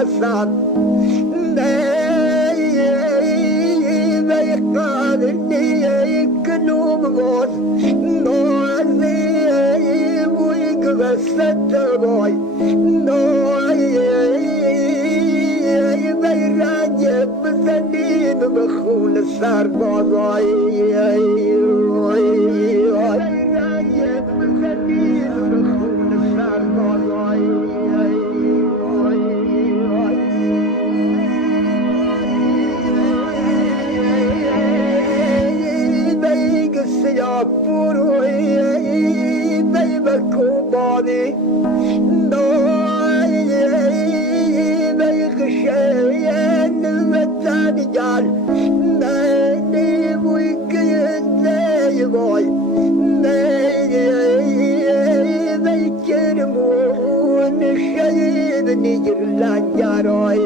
قصد بيقادني كنوم غوث نوزي ويقبست بوي نوي بيراجب بسنين بخون السار بوضاي بيراجب بسنين بخون السار بوضاي Puro بيبكو بعضي نوي بيخشين المتاني جال ناني بويكين زي بوي بيكرمون الشيب نجر لانجاروي